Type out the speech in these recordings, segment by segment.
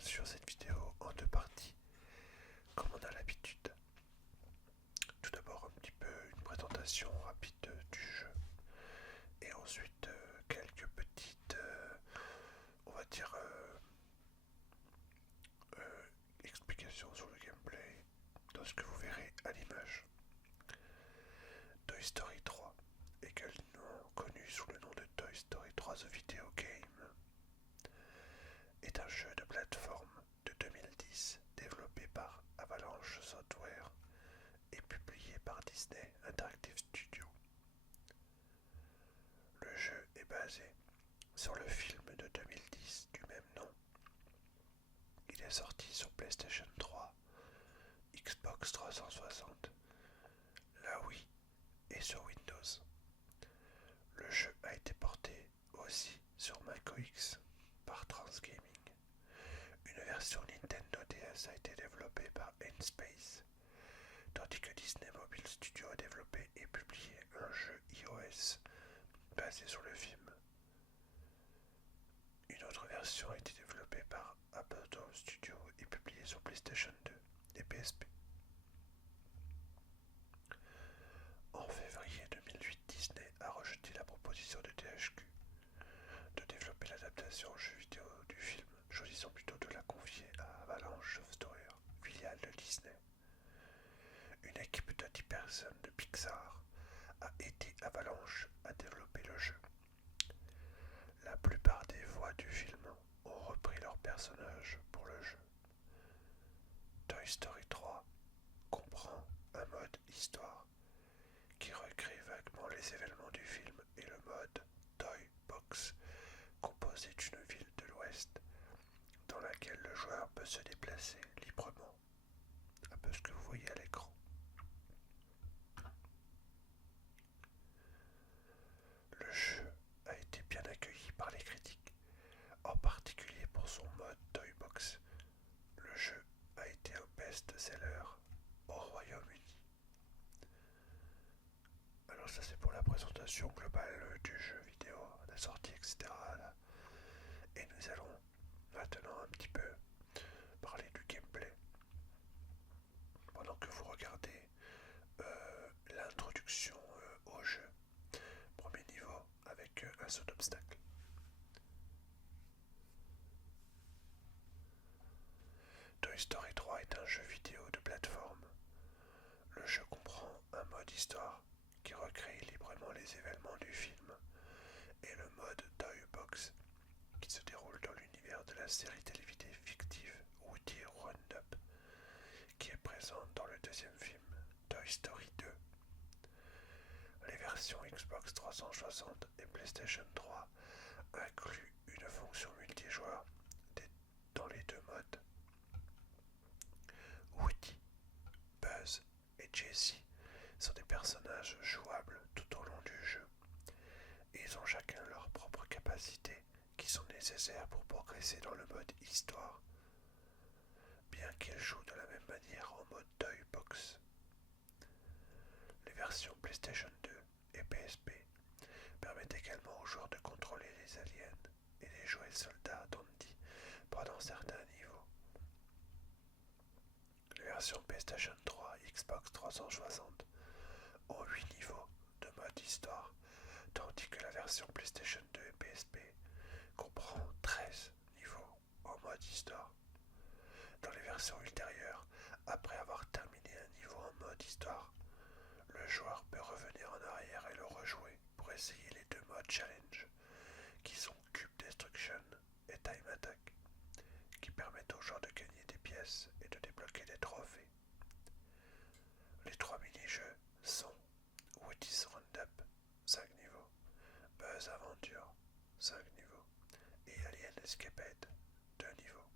sûr cette vidéo en deux parties, comme on a l'habitude. Tout d'abord un petit peu une présentation rapide du jeu, et ensuite quelques petites, on va dire, explications sur le gameplay, dans ce que vous verrez à l'image. Toy Story 3, également connu sous le nom de Toy Story 3 The Video Game, est un jeu de plateforme de 2010 développé par Avalanche Software et publié par Disney Interactive Studios. Le jeu est basé sur le film de 2010 du même nom. Il est sorti sur PlayStation 3, Xbox 360, la Wii et sur Windows. Le jeu a été porté aussi sur macOS par Transgaming. Une version Nintendo DS a été développée par N-Space, tandis que Disney Mobile Studio a développé et publié un jeu iOS basé sur le film. Une autre version a été développée par Apple Studio et publiée sur PlayStation 2 et PSP. En février 2008, Disney a rejeté la proposition de THQ de développer l'adaptation en jeu vidéo du film, choisissant plutôt de la confier à Avalanche Software, filiale de Disney. Une équipe de 10 personnes de Pixar a aidé Avalanche à développer le jeu. La plupart des voix du film ont repris leurs personnages pour le jeu. Toy Story 3 comprend un mode histoire qui recrée vaguement les événements du film et le mode Toy Box, composé d'une ville de l'Ouest dans laquelle le joueur peut se déplacer librement, un peu ce que vous voyez à l'écran. Le jeu a été bien accueilli par les critiques, en particulier pour son mode Toy Box. Le jeu a été un best-seller au Royaume-Uni. Alors ça c'est pour la présentation globale du jeu vidéo, la sortie, etc. Là. Et nous allons maintenant un petit peu parler du gameplay. Pendant que vous regardez l'introduction au jeu. Premier niveau avec un saut d'obstacle. Toy Story 3 est un jeu vidéo de plateforme. Le jeu comprend un mode histoire qui recrée librement les événements du film et le mode Toy Box qui se déroule dans l'univers de la série télévisée fictive Woody Roundup qui est présente dans le deuxième film Toy Story 2. Les versions Xbox 360 et PlayStation 3 incluent une fonction multijoueur dans les deux modes. Woody, Buzz et Jessie sont des personnages jouables tout au long du jeu. Ils ont chacun leurs propres capacités qui sont nécessaires pour progresser dans le mode histoire, bien qu'ils jouent de la même manière en mode Toy Box. Les versions PlayStation 2 et PSP permettent également aux joueurs de contrôler les aliens et les jouets soldats Dandy pendant certains niveaux. Les versions PlayStation 3 et Xbox 360 ont 8 niveaux de mode histoire, tandis que la version PlayStation 2 et PSP comprend 13 niveaux en mode histoire. Dans les versions ultérieures, après avoir terminé un niveau en mode histoire, le joueur peut revenir en arrière et le rejouer pour essayer les deux modes challenge, qui sont Cube Destruction et Time Attack, qui permettent aux joueurs de gagner des pièces et de débloquer des trophées. Les trois mini-jeux sont Woody's Roundup, 5 niveaux, Buzz Adventure, 5 niveaux, et Alien Escapade, 2 niveaux,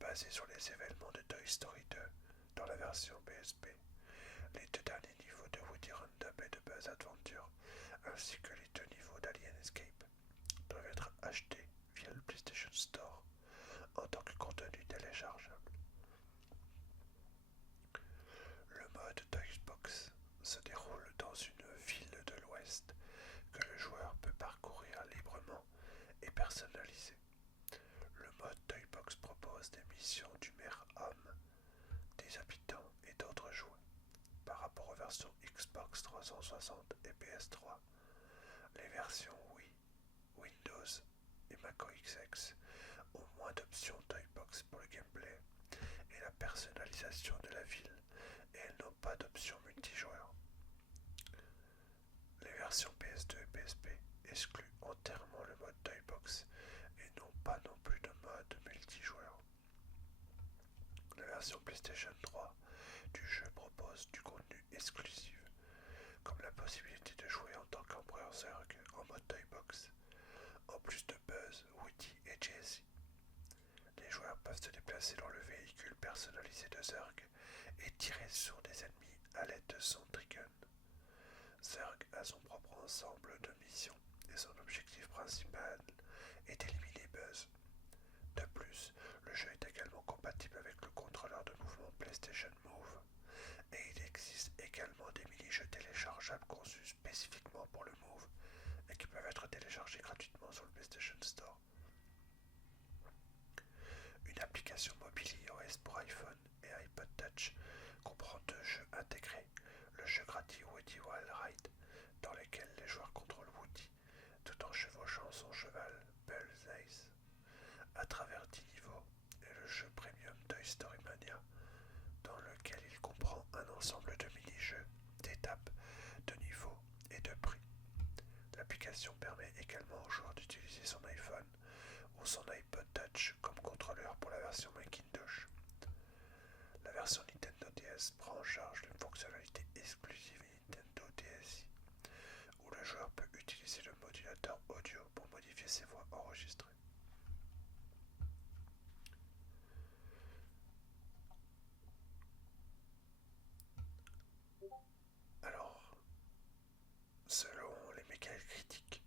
basés sur les événements de Toy Story 2 dans la version PSP. Les deux derniers niveaux de Woody Roundup et de Buzz Adventure, ainsi que les deux niveaux d'Alien Escape, doivent être achetés via le PlayStation Store en tant que contenu téléchargeable. Le mode Toy Box se déroule dans une ville de l'Ouest que le joueur peut parcourir librement et personnaliser. Le mode Toy Box propose des sur Xbox 360 et PS3. Les versions Wii, Windows et Mac OS X ont moins d'options Toybox pour le gameplay et la personnalisation de la ville, et elles n'ont pas d'option multijoueur. Les versions PS2 et PSP excluent entièrement le mode Toybox et n'ont pas non plus de mode multijoueur. La version PlayStation 3 du jeu propose du contenu exclusif, comme la possibilité de jouer en tant qu'Empereur Zurg en mode Toybox, en plus de Buzz, Woody et Jessie. Les joueurs peuvent se déplacer dans le véhicule personnalisé de Zurg et tirer sur des ennemis à l'aide de son Trigun. Zurg a son propre ensemble de missions et son objectif principal est d'éliminer Buzz. De plus, le jeu est également compatible avec le contrôleur de mouvement PlayStation Move et il existe également des mini-jeux téléchargeables conçus spécifiquement pour le Move et qui peuvent être téléchargés gratuitement sur le PlayStation Store. Une application mobile iOS pour iPhone et iPod Touch comprend deux jeux intégrés, le jeu gratuit Woody Wild Ride, dans lequel les joueurs contrôlent Woody tout en chevauchant son cheval Buzz à travers 10 niveaux, et le jeu premium Toy Story Mania, dans lequel il comprend un ensemble de mini-jeux, d'étapes, de niveaux et de prix. L'application permet également aux joueurs d'utiliser son iPhone ou son iPod Touch comme contrôleur pour la version Macintosh. La version Nintendo DS prend en charge une fonctionnalité exclusive Nintendo DSi, où le joueur peut utiliser le modulateur audio pour modifier ses voix enregistrées. Alors, selon les mécaniques critiques,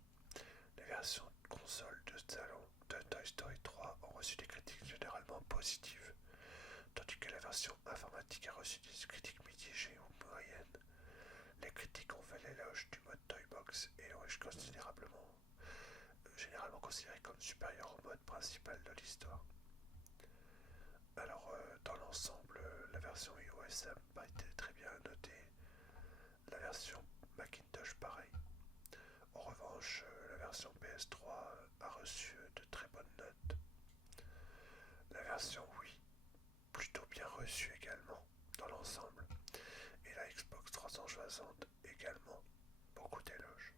les versions console de salon de Toy Story 3 ont reçu des critiques généralement positives, tandis que la version informatique a reçu des critiques mitigées ou moyennes. Les critiques ont fait l'éloge du mode Toybox et l'ont généralement considéré comme supérieur au mode principal de l'histoire. Alors, dans l'ensemble, la version iOS n'a pas été très bien notée, la version Macintosh pareil. En revanche, la version PS3 a reçu de très bonnes notes. La version Wii, plutôt bien reçue également dans l'ensemble, et la Xbox 360 également, beaucoup d'éloges.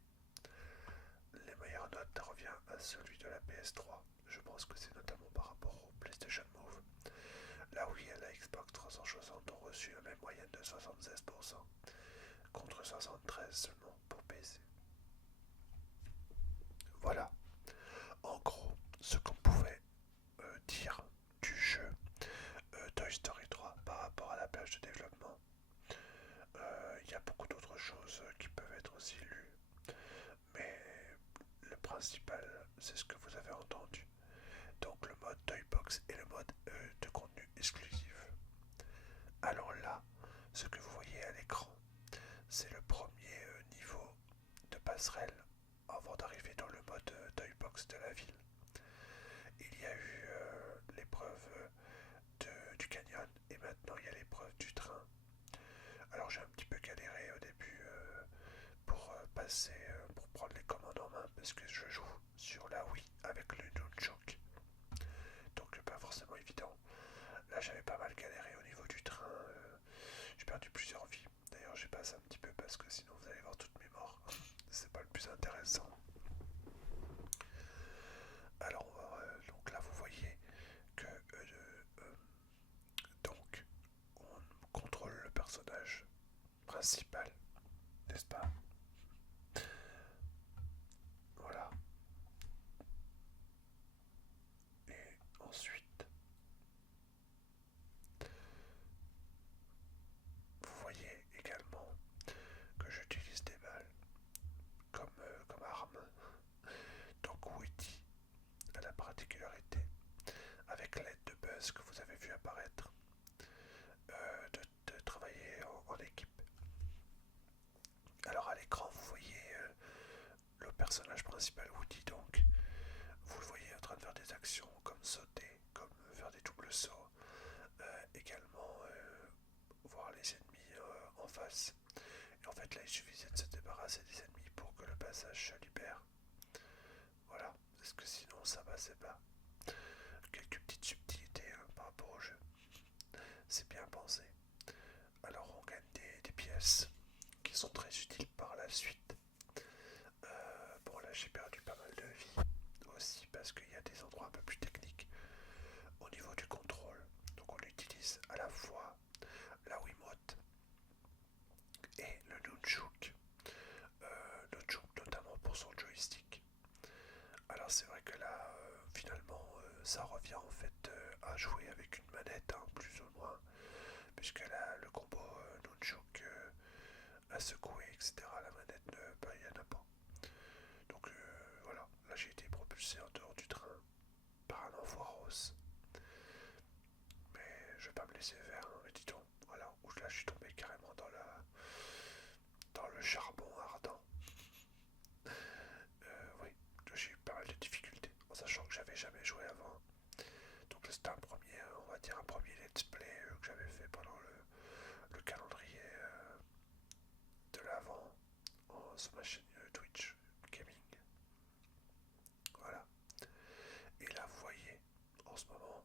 Les meilleures notes reviennent à celui de la PS3, je pense que c'est notamment par rapport au PlayStation Move. La Wii et la Xbox 360 ont reçu la même moyenne de 76%, contre 73 seulement pour PC. Voilà, en gros, ce qu'on pouvait dire du jeu Toy Story 3 par rapport à la page de développement. Il y a beaucoup d'autres choses qui peuvent être aussi lues, mais le principal, c'est ce que vous avez entendu. Donc le mode Toybox et le mode de contenu exclusif. Alors là, ce que vous voyez à l'écran, c'est le premier niveau de passerelle avant d'arriver dans le mode Toybox de la ville. Il y a eu l'épreuve du canyon et maintenant il y a l'épreuve du train. Alors j'ai un petit peu galéré au début pour pour prendre les commandes en main parce que je joue sur la Wii avec le nunchuk. Donc pas forcément évident. Là j'avais pas mal galéré au niveau du train. J'ai perdu plusieurs vies. D'ailleurs j'ai passé un petit peu parce que sinon vous allez voir toutes mes morts. C'est pas le plus intéressant. Alors donc là vous voyez que donc on contrôle le personnage principal, n'est-ce pas? Voilà. Et ensuite, vous voyez également que j'utilise des balles comme arme. Donc Woody a la particularité, avec l'aide de Buzz que vous avez vu apparaître, de travailler en équipe. Alors à l'écran, vous voyez le personnage principal Woody, donc vous le voyez en train de faire des actions comme sauter, comme faire des doubles sauts, également voir les ennemis en face. là il suffisait de se débarrasser des ennemis pour que le passage se libère. Voilà, parce que sinon ça passait pas. Quelques petites subtilités par rapport au jeu. C'est bien pensé. Alors on gagne des pièces qui sont très utiles par la suite. Bon là j'ai perdu pas mal de vie aussi parce qu'il y a des endroits un peu plus techniques au niveau du contrôle. Donc on utilise à la fois la Wiimote et le Nunchuk. Nunchuk notamment pour son joystick. Alors c'est vrai que là finalement ça revient en fait à jouer avec une manette plus ou moins puisque là le combo Nunchuk à secouer etc la manette il n'y en a pas. Donc voilà, là j'ai été propulsé en dehors du train par un enfoiros. Mais je vais pas me laisser faire, hein, mais dis donc, voilà, où là je suis tombé carrément dans le charbon ardent. Oui, j'ai eu pas mal de difficultés, en sachant que j'avais jamais joué avant. Donc là c'était un premier, on va dire un premier let's play que j'avais fait pendant le calendrier de l'avant sur ma chaîne Twitch Gaming. Voilà. Et là vous voyez, en ce moment,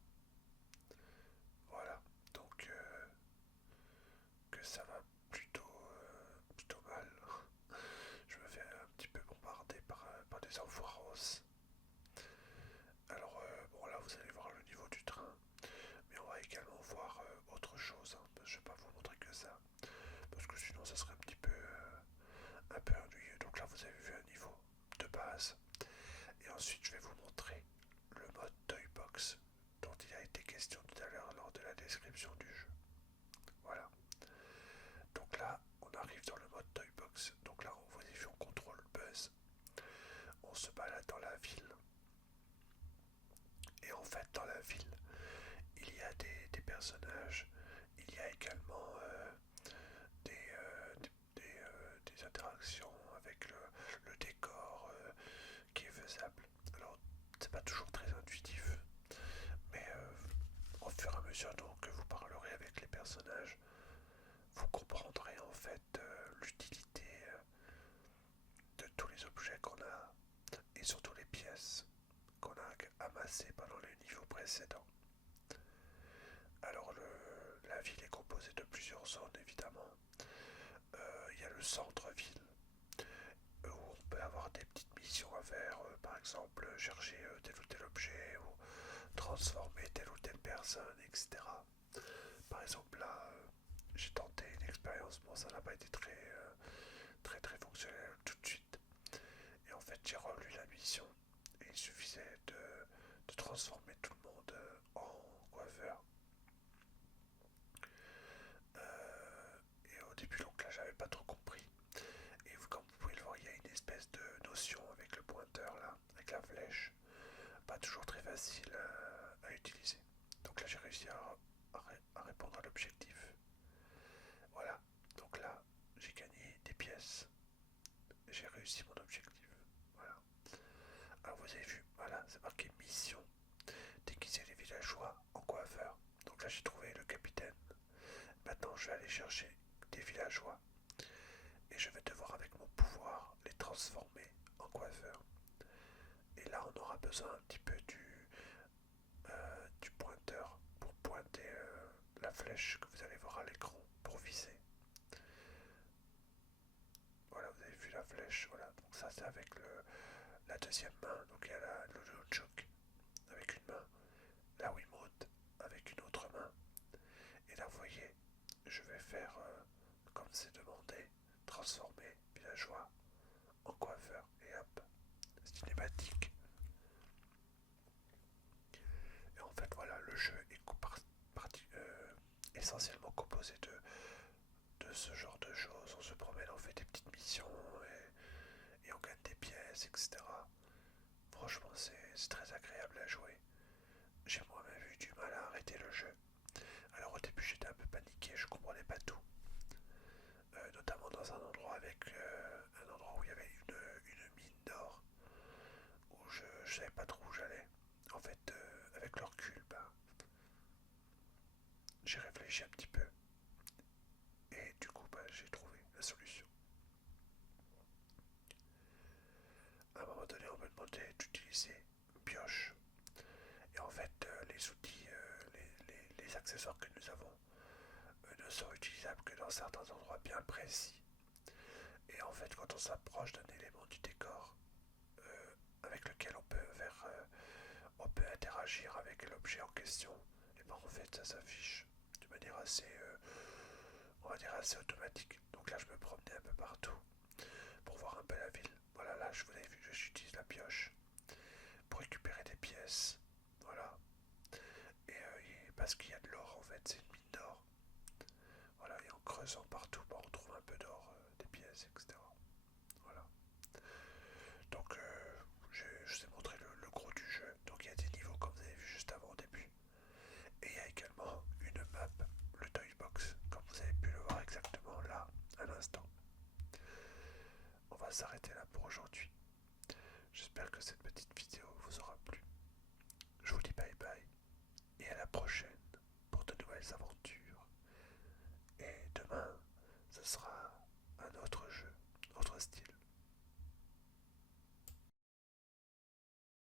voilà, donc que ça va plutôt mal. Je me fais un petit peu bombarder par des enfoiros. Alors bon là vous allez voir le niveau du train, mais on va également voir autre chose, hein, parce que je vais pas vous montrer que ça, parce que sinon ça serait un peu ennuyeux. Donc là vous avez vu un niveau de base, et ensuite je vais vous montrer le mode Toybox dont il a été question tout à l'heure lors de la description du jeu. Voilà. Donc là on arrive dans le mode Toybox. Donc là vous avez vu on contrôle Buzz. On se balade dans la ville. Et en fait dans la ville il y a des personnages. Il y a également des interactions avec le décor qui est faisable. Alors c'est pas toujours très intuitif, mais au fur et à mesure donc, que vous parlerez avec les personnages, vous comprendrez en fait l'utilité de tous les objets qu'on a et surtout les pièces qu'on a amassées pendant les niveaux précédents. Alors la ville est composée de plusieurs zones évidemment. Il y a le centre-ville où on peut avoir des petites missions à faire, par exemple chercher tel ou tel objet ou transformer telle ou telle personne, etc. Par exemple là, j'ai tenté une expérience, bon ça n'a pas été très fonctionnel tout de suite. Et en fait j'ai relu la mission et il suffisait de transformer tout le monde en coiffeur. Et au début donc là j'avais pas trop compris. Et comme vous pouvez le voir il y a une espèce de notion avec le pointeur là, avec la flèche. Pas toujours très facile à utiliser. Donc là j'ai réussi à répondre à l'objectif. Voilà, donc là j'ai gagné des pièces. J'ai réussi mon objectif. Voilà. Alors vous avez vu, voilà, c'est marqué mission. Déguiser les villageois en coiffeur. Donc là j'ai trouvé le capitaine. Maintenant je vais aller chercher des villageois. Et je vais devoir avec mon pouvoir les transformer en coiffeur. Et là on aura besoin un petit peu du pointeur pour pointer la flèche que vous allez voir à l'écran pour viser. Voilà, vous avez vu la flèche, voilà, donc ça c'est avec la deuxième main, donc il y a le nunchuk avec une main, la Wiimote avec une autre main, et là vous voyez, je vais faire, comme c'est demandé, transformer villageois en coiffeur, et hop, cinématique. Et en fait voilà, le jeu est essentiellement composé de ce genre de choses. On se promène, on fait des petites missions et on gagne des pièces, etc. Franchement, c'est très agréable à jouer. J'ai moi-même eu du mal à arrêter le jeu. Alors au début, j'étais un peu paniqué, je comprenais pas tout. Notamment dans un endroit où il y avait une mine d'or, où je savais pas trop où j'allais. En fait, avec le recul, j'ai réfléchi un petit peu et du coup j'ai trouvé la solution. demandé d'utiliser une pioche. Et en fait, les outils, les accessoires que nous avons ne sont utilisables que dans certains endroits bien précis. Et en fait, quand on s'approche d'un élément du décor avec lequel on peut interagir avec l'objet en question, et ben en fait ça s'affiche de manière assez, on va dire assez automatique. Donc là je me promenais un peu partout pour voir un peu la ville. Voilà, là je vous avez vu, j'utilise la pioche pour récupérer des pièces. Voilà. Et parce qu'il y a de l'or en fait, c'est une mine d'or. Voilà, et en creusant partout, bah, on trouve un peu d'or, des pièces, etc. Voilà. Donc je vous ai montré le gros du jeu. Donc il y a des niveaux comme vous avez vu juste avant au début. Et il y a également une map, le Toybox, comme vous avez pu le voir exactement là, à l'instant. On va s'arrêter là pour aujourd'hui. J'espère que cette petite vidéo vous aura plu. Je vous dis bye bye et à la prochaine pour de nouvelles aventures.